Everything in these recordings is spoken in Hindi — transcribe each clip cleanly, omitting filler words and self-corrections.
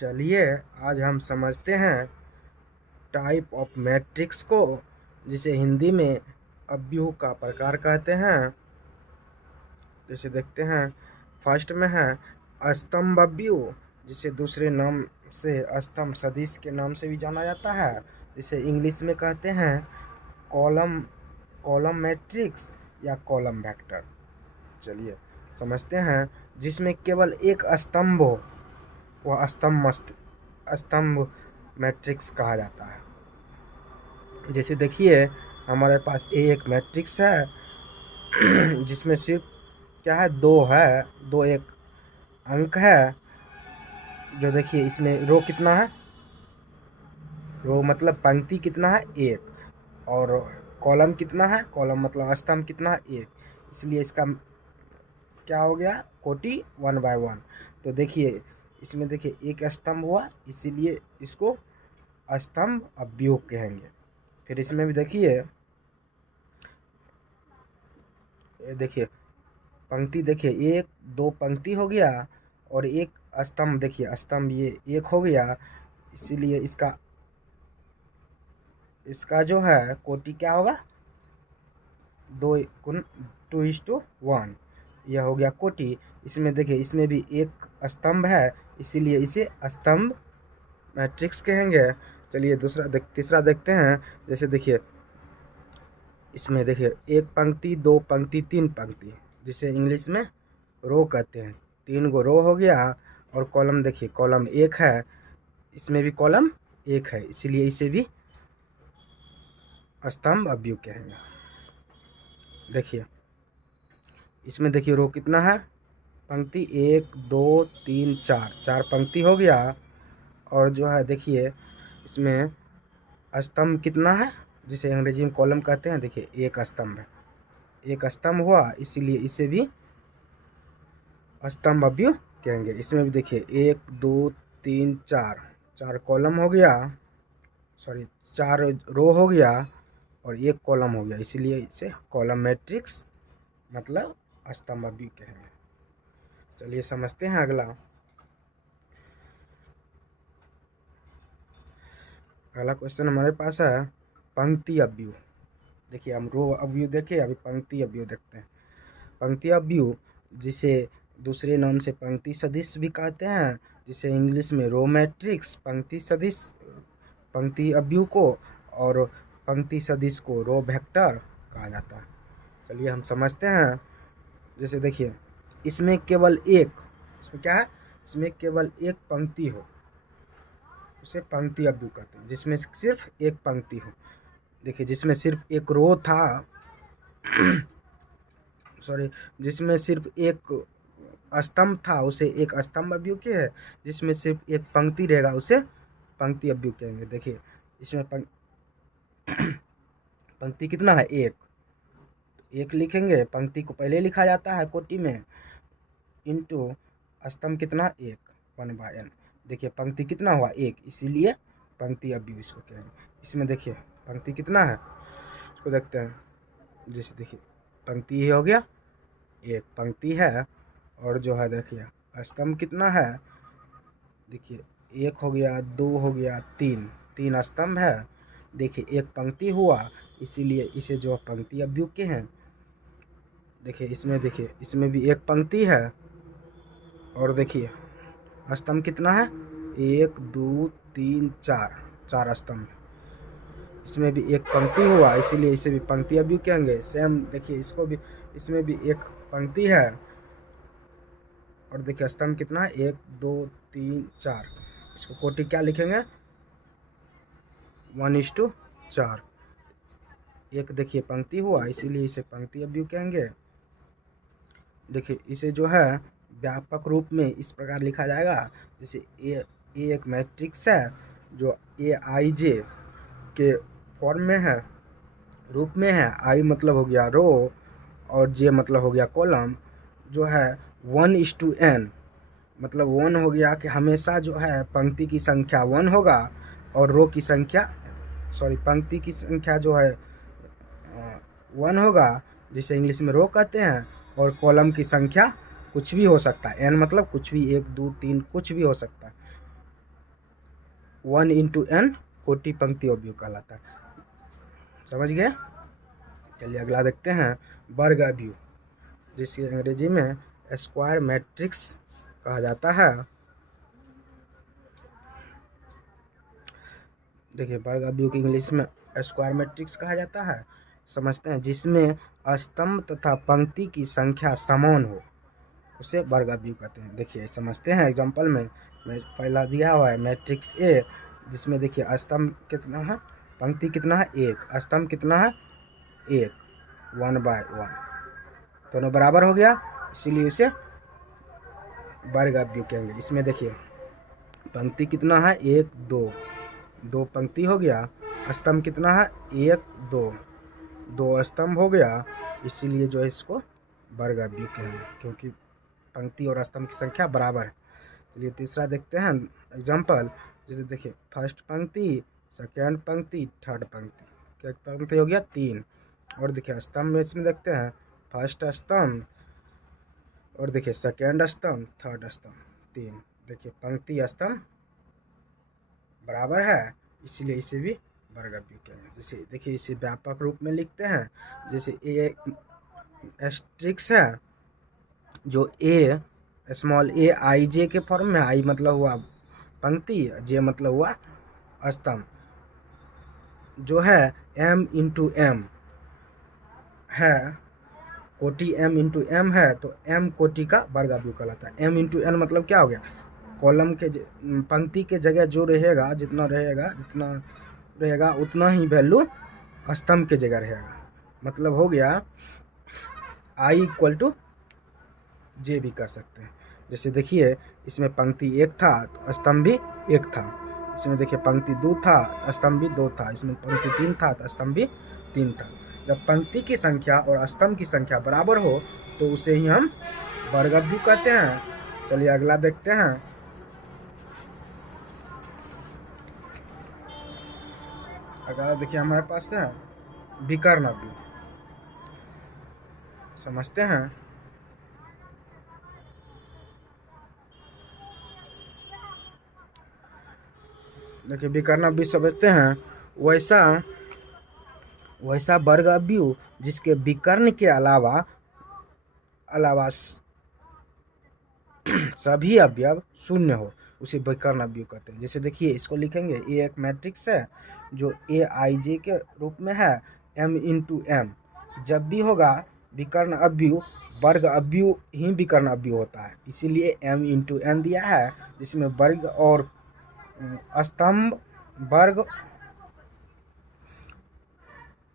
चलिए आज हम समझते हैं टाइप ऑफ मैट्रिक्स को, जिसे हिंदी में अव्यूह का प्रकार कहते हैं। जैसे देखते हैं, फर्स्ट में है स्तंभ अव्यूह, जिसे दूसरे नाम से स्तंभ सदिश के नाम से भी जाना जाता है, जिसे इंग्लिश में कहते हैं कॉलम कॉलम मैट्रिक्स या कॉलम वेक्टर। चलिए समझते हैं, जिसमें केवल एक स्तंभ हो वह स्तंभ मैट्रिक्स कहा जाता है। जैसे देखिए, हमारे पास एक मैट्रिक्स है जिसमें सिर्फ क्या है, दो एक अंक है। जो देखिए इसमें रो कितना है, रो मतलब पंक्ति कितना है, एक। और कॉलम कितना है, कॉलम मतलब स्तंभ कितना है, एक। इसलिए इसका क्या हो गया, कोटि 1 by 1। तो देखिए इसमें देखिए एक स्तंभ हुआ, इसीलिए इसको स्तंभ अव्यूह कहेंगे। फिर इसमें भी देखिए, देखिए पंक्ति, देखिए एक दो पंक्ति हो गया और एक स्तंभ, देखिए स्तंभ ये एक हो गया, इसीलिए इसका जो है कोटि क्या होगा, 2:1। यह हो गया कोटि। इसमें देखिए इसमें भी एक स्तंभ है, इसीलिए इसे स्तंभ मैट्रिक्स कहेंगे। चलिए तीसरा देखते हैं। जैसे देखिए इसमें देखिए एक पंक्ति, दो पंक्ति, तीन पंक्ति, जिसे इंग्लिश में रो कहते हैं। 3 गो रो हो गया। और कॉलम, देखिए कॉलम एक है, इसमें भी कॉलम एक है, इसलिए इसे भी स्तंभ अव्यूह कहेंगे। देखिए इसमें देखिए रो कितना है, पंक्ति 1 2 3 4, 4 पंक्ति हो गया। और जो है देखिए इसमें स्तंभ कितना है, जिसे अंग्रेजी में कॉलम कहते हैं। देखिए एक स्तंभ है, एक स्तंभ हुआ, इसीलिए इसे भी स्तंभ अव्यूह कहेंगे। इसमें भी देखिए 1 2 3 4, 4 कॉलम हो गया, सॉरी 4 रो हो गया और एक कॉलम हो गया, इसीलिए इसे कॉलम मैट्रिक्स मतलब स्तंभ अव्यूह कहेंगे। चलिए समझते हैं अगला क्वेश्चन हमारे पास है पंक्ति अव्यूह। देखिए हम रो अव्यूह देखे, अभी पंक्ति अव्यूह देखते हैं। पंक्ति अव्यूह, जिसे दूसरे नाम से पंक्ति सदिश भी कहते हैं, जिसे इंग्लिश में रो मैट्रिक्स, पंक्ति अव्यूह को और पंक्ति सदिश को रो वेक्टर कहा जाता है। चलिए हम समझते हैं। जैसे देखिए इसमें केवल एक, इसमें क्या है, इसमें केवल एक पंक्ति हो, उसे पंक्ति अव्यूह कहते हैं। जिसमें सिर्फ एक पंक्ति हो, देखिए जिसमें सिर्फ एक रो था सॉरी, जिसमें सिर्फ एक स्तंभ था, उसे एक स्तंभ अव्यूह के है। जिसमें सिर्फ एक पंक्ति रहेगा, उसे पंक्ति अव्यूह कहेंगे। देखिए इसमें पंक्ति कितना है, एक लिखेंगे, पंक्ति को पहले लिखा जाता है कोटि में, इंटू स्तंभ कितना, 1 1 by n। देखिए पंक्ति कितना हुआ, एक, इसीलिए पंक्ति अव्यूह इसको कहेंगे। इसमें देखिए पंक्ति कितना है, इसको देखते हैं। जैसे देखिए पंक्ति ही हो गया, एक पंक्ति है, और जो है देखिए स्तंभ कितना है, देखिए 1 हो गया, 2 हो गया, 3 स्तंभ है। देखिए एक पंक्ति हुआ, इसीलिए इसे जो पंक्ति अव्यूह के हैं। देखिए इसमें भी एक पंक्ति है, और देखिए स्तंभ कितना है, 1 2 3 4, 4 स्तंभ। इसमें भी एक पंक्ति हुआ, इसीलिए इसे भी पंक्ति अव्यूह कहेंगे। सेम देखिए इसमें भी एक पंक्ति है, और देखिए स्तंभ कितना है, 1 2 3 4। इसको कोटि क्या लिखेंगे, 1:4। एक देखिए पंक्ति हुआ, इसीलिए इसे पंक्ति अव्यूह कहेंगे। देखिए इसे जो है व्यापक रूप में इस प्रकार लिखा जाएगा। जैसे ए एक मैट्रिक्स है जो AIJ के फॉर्म में है, रूप में है। I मतलब हो गया रो और J मतलब हो गया कॉलम। जो है 1:n, मतलब 1 हो गया कि हमेशा जो है पंक्ति की संख्या 1 होगा, और रो की संख्या, सॉरी पंक्ति की संख्या जो है 1 होगा, जिसे इंग्लिश में रो कहते हैं, और कॉलम की संख्या कुछ भी हो सकता है, n मतलब कुछ भी, 1 2 3 कुछ भी हो सकता है। 1 इंटू n कोटि पंक्ति अवयव कहलाता है। समझ गए? चलिए अगला देखते हैं वर्ग अवयव, जिसे अंग्रेजी में स्क्वायर मैट्रिक्स कहा जाता है। देखिए वर्ग अवयव की इंग्लिश में स्क्वायर मैट्रिक्स कहा जाता है। समझते हैं, जिसमें स्तंभ तथा पंक्ति की संख्या समान हो उसे वर्ग अवयव कहते हैं। देखिए समझते हैं एग्जांपल में, मैं पहला दिया हुआ है मैट्रिक्स ए, जिसमें देखिए स्तंभ कितना है, पंक्ति कितना है 1, स्तंभ कितना है 1, 1/1, दोनों बराबर हो गया, इसीलिए उसे वर्ग अवयव कहेंगे। इसमें देखिए पंक्ति कितना है 1 2, 2 पंक्ति हो गया, स्तंभ कितना है 1 2, 2 स्तंभ हो गया, इसीलिए जो है इसको वर्ग अवयव कहेंगे, क्योंकि पंक्ति और स्तंभ की संख्या बराबर है। चलिए तीसरा देखते हैं एग्जांपल, जैसे देखिए फर्स्ट पंक्ति, सेकेंड पंक्ति, थर्ड पंक्ति, क्या पंक्ति हो गया 3। और देखिए स्तंभ में इसमें देखते हैं फर्स्ट स्तंभ, और देखिए सेकेंड स्तंभ, थर्ड स्तंभ, 3। देखिए पंक्ति स्तंभ बराबर है, इसलिए इसे भी वर्ग अवयव कहेंगे। जैसे देखिए इसे व्यापक रूप में लिखते हैं, जैसे ए एस्ट्रिक्स है, जो ए स्मॉल ए आई जे के फॉर्म में, आई मतलब हुआ पंक्ति, जे मतलब हुआ स्तंभ, जो है m इंटू एम है, कोटि m इंटू एम है, तो m कोटि का वर्ग अवयव कहलाता है। m इंटू n मतलब क्या हो गया, कॉलम के पंक्ति के जगह जो रहेगा, जितना रहेगा उतना ही वैल्यू स्तंभ के जगह रहेगा, मतलब हो गया i इक्वल टू जे भी कर सकते हैं। जैसे देखिए इसमें पंक्ति 1 था तो स्तंभ भी 1 था, इसमें देखिए पंक्ति 2 था, स्तंभ भी 2 था, इसमें पंक्ति 3 था तो स्तंभ भी 3 था। जब पंक्ति की संख्या और स्तंभ की संख्या बराबर हो तो उसे ही हम वर्ग अवयव कहते हैं। चलिए अगला देखते हैं, अगला देखिए हमारे पास है विकर्ण अवयव। समझते हैं, देखिए विकर्ण अवयव समझते हैं, वैसा वर्ग अवयव जिसके विकर्ण के अलावा सभी अवयव शून्य हो उसे विकर्ण अवयव कहते हैं। जैसे देखिए इसको लिखेंगे, ए एक मैट्रिक्स है जो ए आई जे के रूप में है, m इंटू एम, जब भी होगा विकर्ण अवयव, वर्ग अवयव ही विकर्ण अवयव होता है, इसीलिए m इंटू n दिया है, जिसमें वर्ग और स्तंभ वर्ग,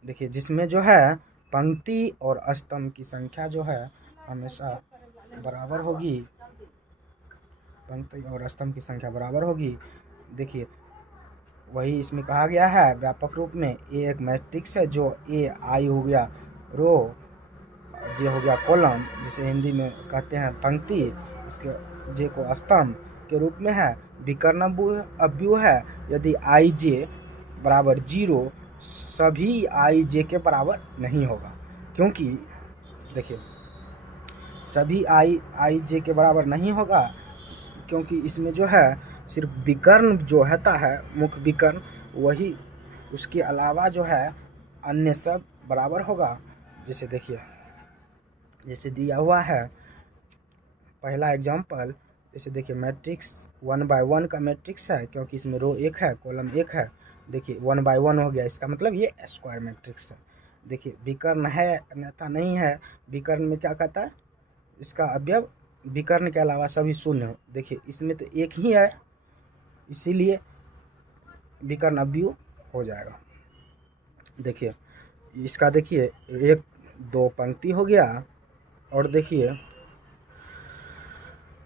देखिए जिसमें जो है पंक्ति और स्तंभ की संख्या जो है हमेशा बराबर होगी, पंक्ति और स्तंभ की संख्या बराबर होगी। देखिए वही इसमें कहा गया है व्यापक रूप में, ए एक मैट्रिक्स है जो ए आई हो गया रो, जे हो गया कॉलम, जिसे हिंदी में कहते हैं पंक्ति, इसके जे को स्तंभ के रूप में है, विकर्ण अवयव है यदि आई जे बराबर 0, सभी आई जे के बराबर नहीं होगा, क्योंकि देखिए सभी आई जे के बराबर नहीं होगा, क्योंकि इसमें जो है सिर्फ विकर्ण जो होता है, मुख्य विकर्ण, वही, उसके अलावा जो है अन्य सब बराबर होगा। जैसे देखिए जैसे दिया हुआ है पहला एग्जांपल, जैसे देखिए मैट्रिक्स 1/1 का मैट्रिक्स है, क्योंकि इसमें रो 1 है कॉलम 1 है, देखिए 1/1 हो गया, इसका मतलब ये स्क्वायर मैट्रिक्स है। देखिए विकर्ण है अन्यथा नहीं है, विकर्ण में क्या कहता है, इसका अवयव विकर्ण के अलावा सभी शून्य हो, देखिए इसमें तो एक ही है, इसीलिए विकर्ण अवयव हो जाएगा। देखिए इसका देखिए 1 2 पंक्ति हो गया, और देखिए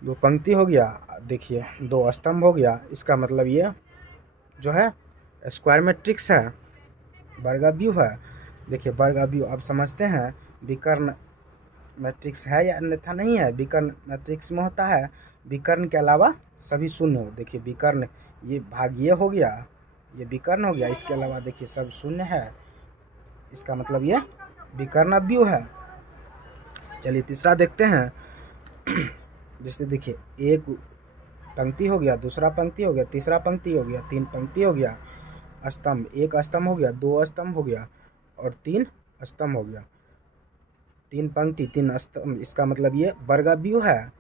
2 पंक्ति हो गया, देखिए 2 स्तंभ हो गया, इसका मतलब ये जो है स्क्वायर मैट्रिक्स है, वर्ग अवयव है। देखिए वर्ग अवयव अब समझते हैं विकर्ण मैट्रिक्स है या अन्यथा नहीं है। विकर्ण मैट्रिक्स में होता है विकर्ण के अलावा सभी शून्य हो, देखिए विकर्ण ये भाग ये हो गया, ये विकर्ण हो गया, इसके अलावा देखिए सब शून्य है, इसका मतलब ये विकर्ण अवयव है। चलिए तीसरा देखते हैं, जैसे देखिए एक पंक्ति हो गया, दूसरा पंक्ति हो गया, तीसरा पंक्ति हो गया, 3 पंक्ति हो गया, स्तंभ, 1 स्तंभ हो गया, 2 स्तंभ हो गया और 3 स्तंभ हो गया। 3 पंक्ति 3 स्तंभ, इसका मतलब ये वर्गाव्यूह है।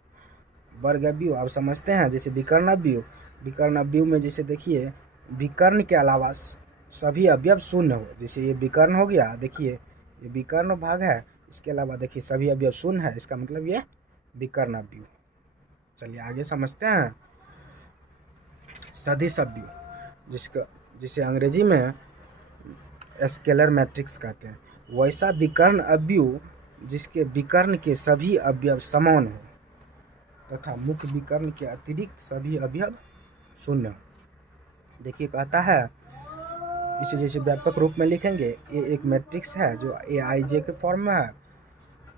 वर्गाव्यूह आप समझते हैं। जैसे विकर्णाव्यूह, विकर्णाव्यूह में जैसे देखिए विकर्ण के अलावा सभी अवयव शून्य हो। जैसे ये विकर्ण हो गया, देखिए ये विकर्ण भाग है, इसके अलावा देखिए सभी अवयव शून्य है, इसका मतलब ये विकर्णाव्यूह। चलिए आगे समझते हैं। सदिश अव्यूह, जिसे अंग्रेजी में स्केलर मैट्रिक्स कहते हैं, वैसा विकर्ण अव्यूह जिसके विकर्ण के सभी अवयव समान हो तथा मुख्य विकर्ण के अतिरिक्त सभी अवयव शून्य हो। देखिए कहता है, इसे जैसे व्यापक रूप में लिखेंगे, ये एक मैट्रिक्स है जो Aij के फॉर्म में है।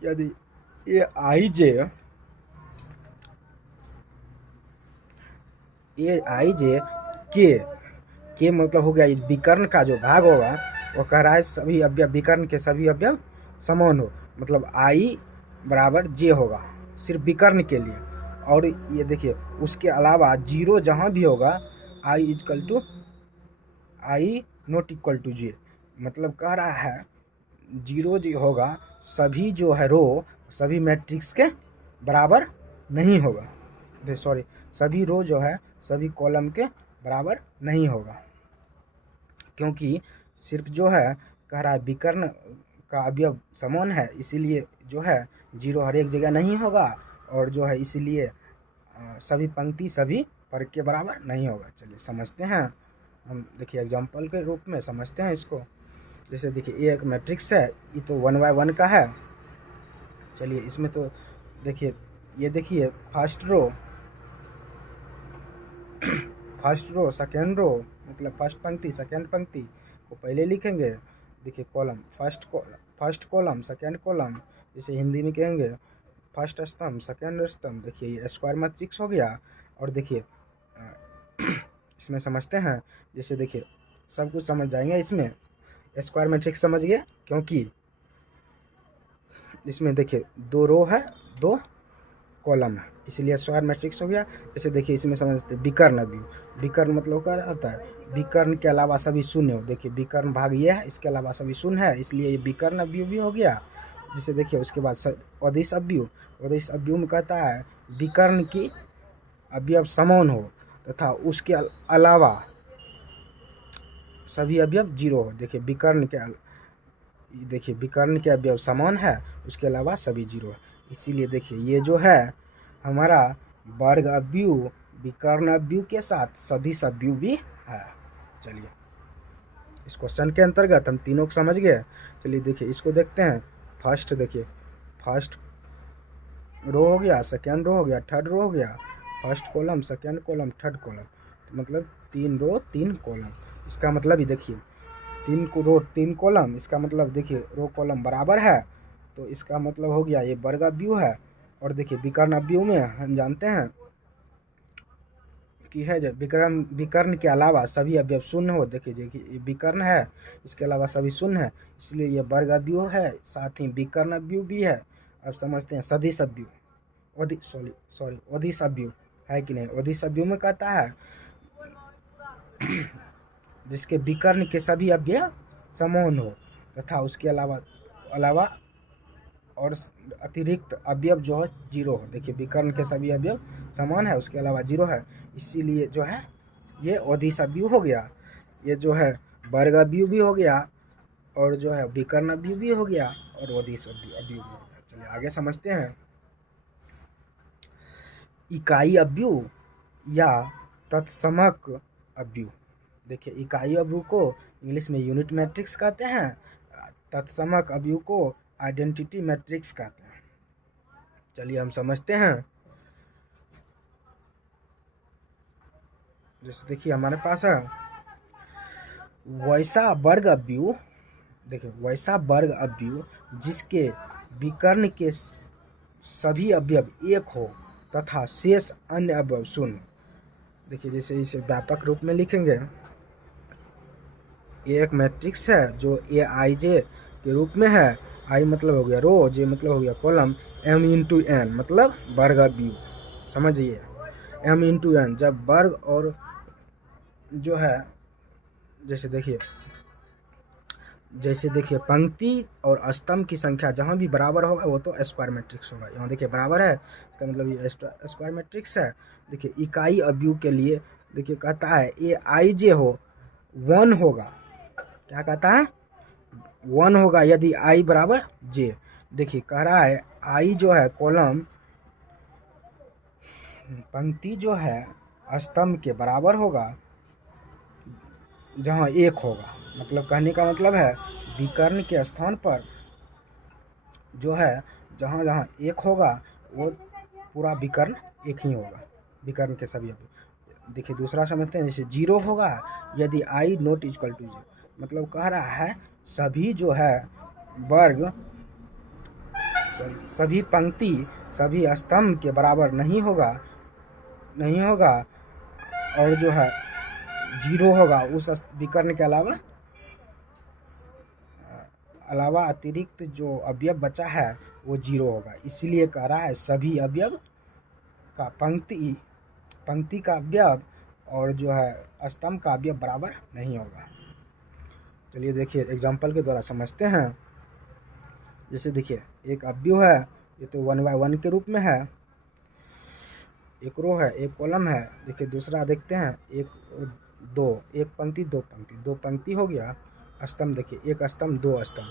यदि Aij के मतलब हो गया विकर्ण का जो भाग होगा वो कह रहा है सभी अवयव, विकर्ण के सभी अवयव समान हो, मतलब I बराबर J होगा सिर्फ विकर्ण के लिए। और ये देखिए उसके अलावा जीरो जहाँ भी होगा I not equal to J, मतलब कह रहा है जीरो जो होगा सभी जो है रो सभी मैट्रिक्स के बराबर नहीं होगा। सॉरी, सभी रो जो है सभी कॉलम के बराबर नहीं होगा, क्योंकि सिर्फ जो है कह रहा है विकर्ण का अवयव समान है, इसीलिए जो है जीरो हर एक जगह नहीं होगा, और जो है इसीलिए सभी पंक्ति सभी वर्ग के बराबर नहीं होगा। चलिए समझते हैं हम, देखिए एग्जाम्पल के रूप में समझते हैं इसको। जैसे देखिए ये एक मैट्रिक्स है, ये तो 1 बाय 1 का है। चलिए इसमें तो देखिए ये देखिए फर्स्ट रो सेकेंड रो, मतलब फर्स्ट पंक्ति सेकेंड पंक्ति को पहले लिखेंगे। देखिए column, first column second column, जैसे हिंदी में कहेंगे फर्स्ट स्तंभ सेकेंड स्तंभ। देखिए ये स्क्वायर मैट्रिक्स हो गया। और देखिए इसमें समझते हैं, जैसे देखिए सब कुछ समझ जाएंगे इसमें। स्क्वायर मैट्रिक्स समझ गए, क्योंकि इसमें देखिए 2 रो है 2 कॉलम है, इसीलिए स्क्वायर मैट्रिक्स हो गया। जैसे देखिए इसमें समझते हैं विकर्ण अव्यूह, विकर्ण मतलब क्या होता है, विकर्ण के अलावा सभी शून्य हो। देखिए विकर्ण भाग ये है, इसके अलावा सभी शून्य है, इसलिए ये विकर्ण अव्यूह भी हो गया। जैसे देखिए उसके बाद अदिश अव्यूह, अदिश अव्यूह में कहता है विकर्ण की अवयव समान हो तथा उसके अलावा सभी अवयव जीरो हो। देखिए विकर्ण के अवयव समान है, उसके अलावा सभी जीरो है, इसीलिए देखिए ये जो है हमारा वर्ग अव्यूह विकर्ण अव्यूह के साथ सदिश अव्यूह भी है। चलिए इस क्वेश्चन के अंतर्गत हम तीनों को समझ गए। चलिए देखिए इसको देखते हैं। फर्स्ट देखिए फर्स्ट रो हो गया, सेकेंड रो हो गया, थर्ड रो हो गया, first column second column third column, मतलब 3 रो 3 कॉलम। इसका मतलब ही देखिए 3 रो 3 कॉलम, इसका मतलब देखिए रो कॉलम बराबर है, तो इसका मतलब हो गया ये वर्ग अव्यूह है। और देखिए विकर्ण अव्यूह में हम जानते हैं कि है जब विकर्ण के अलावा सभी अवयव शून्य हो। देखिए ये विकर्ण है, इसके अलावा सभी शून्य है, इसलिए ये वर्ग अव्यूह है, साथ ही विकर्ण अव्यूह भी है। अब समझते हैं सदिश अव्यूह, अदिश अव्यूह है कि नहीं। अदिश अव्यूह में कहता है जिसके विकर्ण के सभी अवयव समान हो तथा उसके अलावा और अतिरिक्त अवयव जो है जीरो हो। देखिए विकर्ण के सभी अवयव समान है, उसके अलावा जीरो है, इसीलिए जो है ये अदिश अव्यूह हो गया। ये जो है वर्ग अव्यूह भी हो गया, और जो है विकर्ण अव्यूह भी हो गया, और अदिश अव्यूह भी हो गया। चलिए आगे समझते हैं। इकाई अव्यूह या तत्समक अव्यूह। देखिए इकाई अव्यूह को इंग्लिश में यूनिट मैट्रिक्स कहते हैं, तत्समक अव्यूह को आइडेंटिटी मैट्रिक्स कहते हैं। चलिए हम समझते हैं। जैसे देखिए हमारे पास है वैसा वर्ग अव्यूह, देखिए वैसा वर्ग अव्यूह जिसके विकर्ण के सभी अवयव 1 हो तथा शेष अन्य अवयव शून्य। देखिए जैसे इसे व्यापक रूप में लिखेंगे, ये एक मैट्रिक्स है जो Aij के रूप में है। I मतलब हो गया रो, J मतलब हो गया कॉलम, M × N मतलब वर्ग अव्यूह। समझिए m इंटू n, जब वर्ग और जो है जैसे देखिए पंक्ति और स्तंभ की संख्या जहाँ भी बराबर होगा वो तो स्क्वायर मैट्रिक्स होगा। यहाँ देखिए बराबर है, इसका मतलब ये स्क्वायर मैट्रिक्स है। देखिए इकाई अवयव के लिए देखिए कहता है ये आई जे हो 1 होगा, क्या कहता है 1 होगा यदि आई बराबर जे। देखिए कह रहा है आई जो है कॉलम पंक्ति जो है स्तंभ के बराबर होगा जहाँ 1 होगा। मतलब कहने का मतलब है विकर्ण के स्थान पर जो है जहाँ जहाँ 1 होगा वो पूरा विकर्ण 1 ही होगा, विकर्ण के सभी अभी। देखिए दूसरा समझते हैं, जैसे 0 होगा यदि आई नॉट इक्वल टू 0। मतलब कह रहा है सभी जो है वर्ग सभी पंक्ति सभी स्तंभ के बराबर नहीं होगा और जो है 0 होगा उस विकर्ण के अलावा अतिरिक्त जो अवयव बचा है वो 0 होगा। इसलिए कह रहा है सभी अवयव का पंक्ति का अवयव और जो है स्तंभ का अवयव बराबर नहीं होगा। चलिए देखिए एग्जाम्पल के द्वारा समझते हैं। जैसे देखिए एक अवयव है, ये तो 1/1 के रूप में है, एक रो है एक कॉलम है। देखिए दूसरा देखते हैं एक पंक्ति दो पंक्ति हो गया। स्तंभ देखिए एक स्तंभ दो स्तंभ,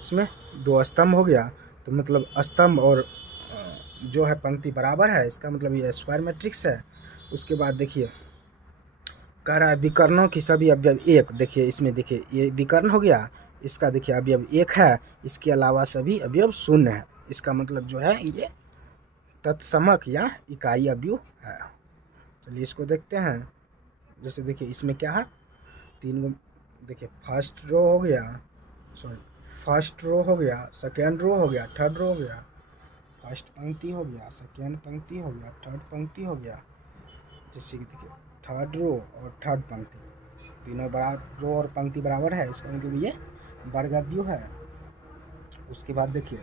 इसमें 2 स्तंभ हो गया। तो मतलब स्तंभ और जो है पंक्ति बराबर है, इसका मतलब ये स्क्वायर मैट्रिक्स है। उसके बाद देखिए कह रहा है विकर्णों की सभी अवयव 1। देखिए इसमें देखिए ये विकर्ण हो गया, इसका देखिए अवयव 1 है, इसके अलावा सभी अवयव 0 है। इसका मतलब जो है ये तत्समक या इकाई अवयव है। चलिए इसको देखते हैं। जैसे देखिए इसमें क्या है 3 गो, देखिए फर्स्ट रो हो गया, सेकेंड रो हो गया, थर्ड रो हो गया। फर्स्ट पंक्ति हो गया, सेकेंड पंक्ति हो गया, थर्ड पंक्ति हो गया। जैसे कि देखिए थर्ड रो और थर्ड पंक्ति तीनों रो और पंक्ति बराबर है, इसका मतलब ये वर्ग अवयव है। उसके बाद देखिए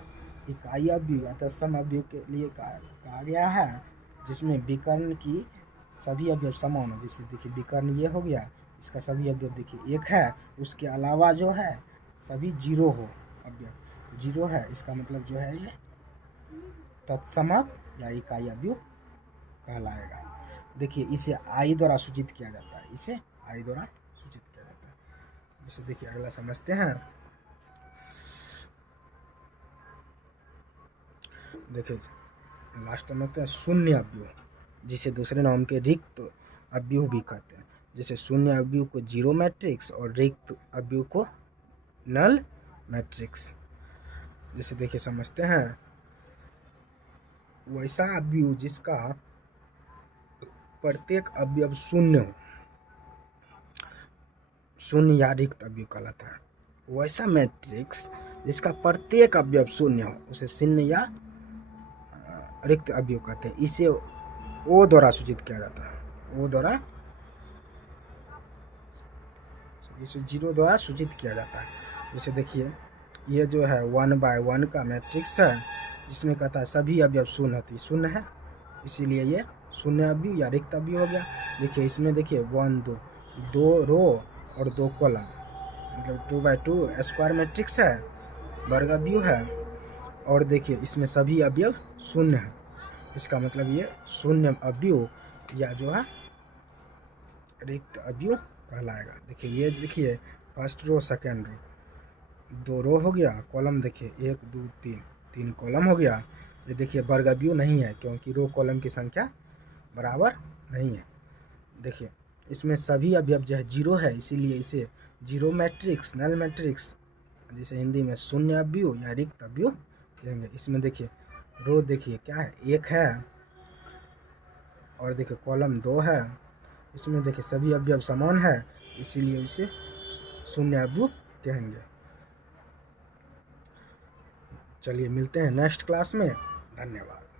इकाई अवयव अर्थात तत्सम अवयव के लिए कहा गया है जिसमें विकर्ण की सभी अवयव समान हो। जैसे देखिए विकर्ण ये हो गया, इसका सभी अवयव देखिए 1 है, उसके अलावा जो है सभी 0 हो अवयव 0 है। इसका मतलब जो है ये तत्समक या इकाई अवयव कहलाएगा। देखिए इसे आई द्वारा सूचित किया जाता है, जैसे देखिए अगला समझते हैं। देखिए लास्ट में होता है शून्य अवयव, जिसे दूसरे नाम के रिक्त अवयव भी कहते हैं। जैसे शून्य अवयव को 0 मैट्रिक्स और रिक्त अवयव को नल मैट्रिक्स। जैसे देखिए समझते हैं वैसा अवयव जिसका प्रत्येक अवयव 0 हो, शून्य या रिक्त अवयव कहलाता है। वैसा मैट्रिक्स जिसका प्रत्येक अवयव 0 हो उसे शून्य या रिक्त अवयव कहते हैं। इसे ओ द्वारा सूचित किया जाता है, इसे 0 द्वारा सूचित किया जाता है। जैसे देखिए ये जो है 1/1 का मैट्रिक्स है जिसमें कहता है सभी अवयव 0 होती 0 है, इसीलिए ये शून्य अवयव या रिक्त अवयव हो गया। देखिए इसमें देखिए 1 2 रो और 2 कॉलम, मतलब 2/2 स्क्वायर मैट्रिक्स है, वर्ग अवयव है। और देखिए इसमें सभी अवयव 0 है, इसका मतलब ये शून्य अवयव या जो है रिक्त अवयव कहलाएगा। देखिए ये देखिए फर्स्ट रो सेकेंड रो 2 रो हो गया, कॉलम देखिए 1 2 3 कॉलम हो गया। ये देखिए वर्ग अवयव नहीं है क्योंकि रो कॉलम की संख्या बराबर नहीं है। देखिए इसमें सभी अवयव जो है 0 है, इसीलिए इसे 0 मैट्रिक्स नल मैट्रिक्स जिसे हिंदी में शून्य अवयव या रिक्त अवयव कहेंगे। इसमें देखिए रो देखिए क्या है 1 है और देखिए कॉलम 2 है, इसमें देखिए सभी अवयव समान है, इसीलिए इसे शून्य अवयव कहेंगे। चलिए मिलते हैं नेक्स्ट क्लास में, धन्यवाद।